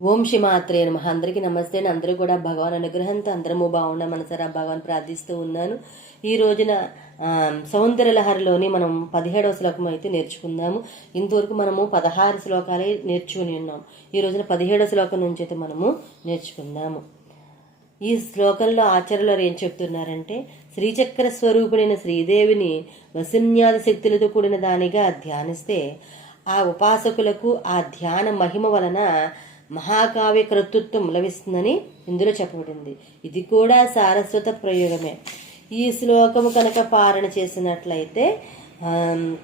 ఓం శ్రీమాత్రే నమ. అందరికీ నమస్తే అందరూ కూడా భగవాన్ అనుగ్రహంతో అందరము బాగుండ మనసరా. భగవాన్ ప్రార్థిస్తూ ఉన్నాను. ఈ రోజున సౌందర్య లహరిలోని మనం పదిహేడవ శ్లోకం అయితే నేర్చుకుందాము. ఇంతవరకు మనము పదహారు శ్లోకాలే నేర్చుకుని ఉన్నాం. ఈ రోజున పదిహేడవ శ్లోకం నుంచి అయితే మనము నేర్చుకుందాము. ఈ శ్లోకంలో ఆచార్యులు ఏం చెప్తున్నారంటే శ్రీచక్ర స్వరూపుడైన శ్రీదేవిని వసున్యాది శక్తులతో కూడిన దానిగా ధ్యానిస్తే ఆ ఉపాసకులకు ఆ ధ్యాన మహిమ వలన మహాకావ్య కర్తృత్వం లభిస్తుందని ఇందులో చెప్పబడింది. ఇది కూడా సారస్వత ప్రయోగమే. ఈ శ్లోకము కనుక పారణ చేసినట్లయితే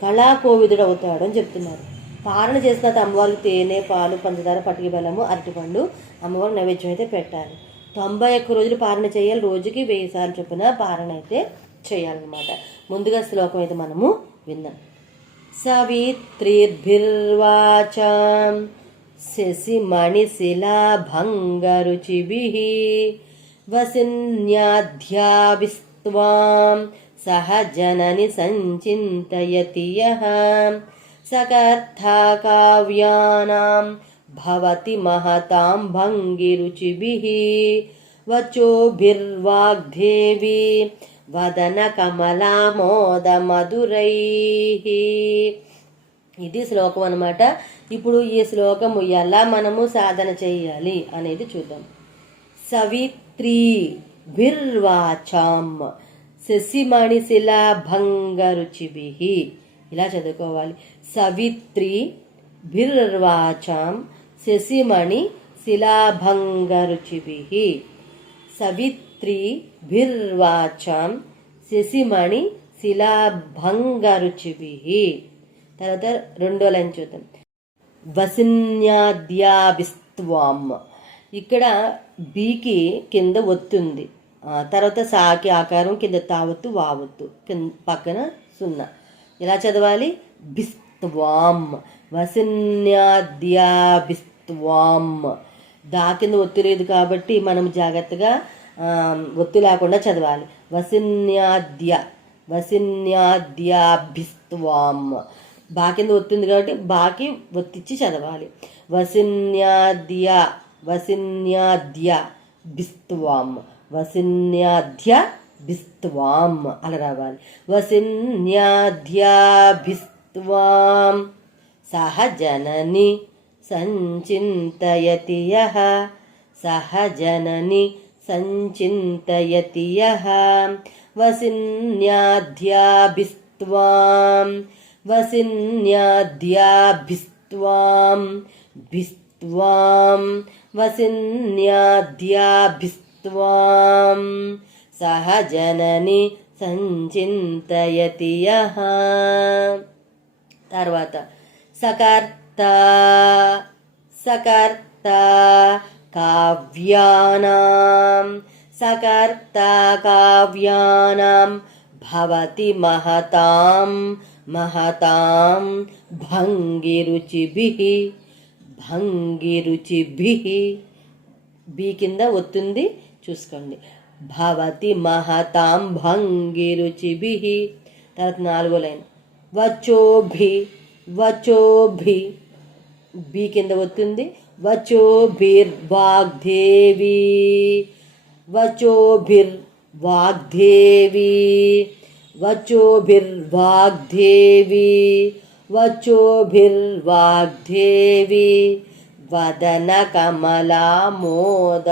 కళా కోవిదుడు అవుతాడు అని చెప్తున్నారు. పారణ చేసిన తర్వాత అమ్మవారికి తేనె పాలు పంచదార పటికి బలము అరటిపండు అమ్మవారు నైవేద్యం అయితే పెట్టాలి. తొంభై ఒక్క రోజులు పారణ చేయాలి. రోజుకి వెయ్యి సార్లు చొప్పున పారణ అయితే చేయాలన్నమాట. ముందుగా శ్లోకం అయితే మనము విన్నాం సవిత్రిర్భిర్వాచాం శశిమణిశిలాభంగరుచిభిः వసిన్యాధ్యావిస్త్వాం సహ జనని సంచింతయతి యः सकर्थाकाव्यानां भवति महतां भङ्गिरुचिभिः वचोभिर्वाग्देवी వదనకమలామోదమధురైః ఇది శ్లోకం అనమాట ఇప్పుడు ఈ శ్లోకము ఎలా మనము సాధన చేయాలి అనేది చూద్దాం. సవిత్రి భిర్వాచాం శశిమణిశిలా భంగరుచిభి. ఇలా చదువుకోవాలి. సవిత్రి భిర్వాచాం శశిమణి శిలాభంగరుచిభి సవిత్రి భిర్వాచాం శశిమణి శిలాభంగరుచిభి తర్వాత రెండో లైన్ చూద్దాం. వసిన్యాద్యాభిస్వామ్ ఇక్కడ బీకి కింద ఒత్తుంది. తర్వాత సాకి ఆకారం కింద తావత్తు వావత్తు. కింద పక్కన సున్నా. ఇలా చదవాలి? బిస్త్వామ్ వసిన్యాద్యాభిస్త్వాం దా కింద ఒత్తు లేదు కాబట్టి మనం జాగ్రత్తగా ఒత్తి ఒత్తు లేకుండా చదవాలి. వసిన్యాద్య. వసిన్యాద్యాభిస్త్వాం బా కింద ఒత్తుంది కాబట్టి బాకి ఒత్తిచ్చి చదవాలి. వసిన్యాద్య వసిన్యాద్య బిస్త్వాం వసిన్యాద్య బిస్త్వాం అలా రావాలి. వసిన్యాద్యాభిస్త్వాం సహ జనని సంచింతయతి యహ సహ జనని సంచింతయతి యహ వసిన్యాద్యాభిస్త్వాం వసిన్యాద్యాభిస్త్వాం భిస్త్వాం వసిన్యాద్యాభిస్త్వాం సహ జనని సంచింతయతి యః తర్వాత సకర్త సకర్త కావ్యానాం సకర్త కావ్యానాం భవతి మహతాం మహతాం భంగిరుచిభిః భంగిరుచిభిః బి కింద ఒత్తుంది చూసుకోండి. భవతి మహతాం భంగిరుచిభిః తర్వాత నాలుగో లైన్. వచోభి వచోభి. బి కింద వస్తుంది వచోభిర్వాగ్దేవి. వచోభిర్వాగ్దేవి. వచోభిర్వాగ్దేవి వచోభిర్వాగ్దేవి వదన కమలా మోదమధురైః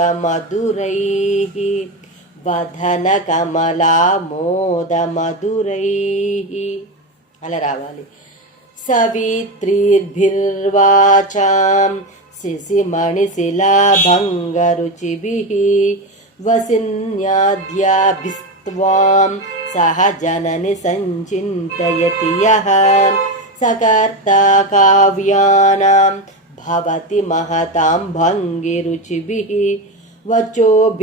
వదన కమలా మోదమధురైః అలా రావాలి. సవిత్రిర్భిర్వాచాం శిశిమణిశిలాభంగరుచిభిः వసిన్యాద్యాభిస్త్వాం సహ జనని సంచింతయతి యః. సకర్త కావ్యానాం భవతి మహతాం భంగిరుచిభిः వచోభిర్వాగ్దేవి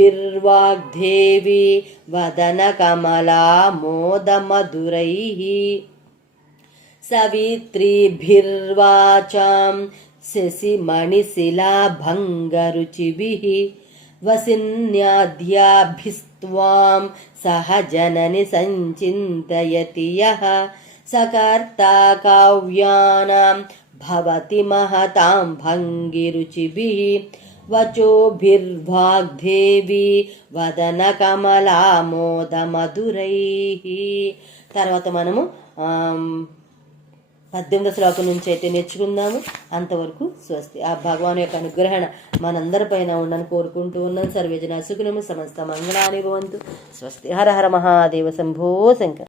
వదన కమలా మోదమధురైः సవిత్రిభిర్వాచాం శశిమణిశిలాభంగరుచిభిः त्वां सह जननि सञ्चिन्तयति यः सकर्ता काव्यानां भवति महतां भङ्गिरुचिभिः వచోభిర్వాగ్దేవి వదన కమలామోద మధురైహి తర్వాత మనము పద్దెనిమిది శ్లోకం నుంచి అయితే నేర్చుకుందాము. అంతవరకు స్వస్తి. ఆ భగవాన్ యొక్క అనుగ్రహణ మనందరిపైన ఉండని కోరుకుంటూ ఉన్నాను సర్వేజన సుఖనము సమస్త మంగళాని భవంతు. స్వస్తి. హర హర మహాదేవ శంభో శంకర.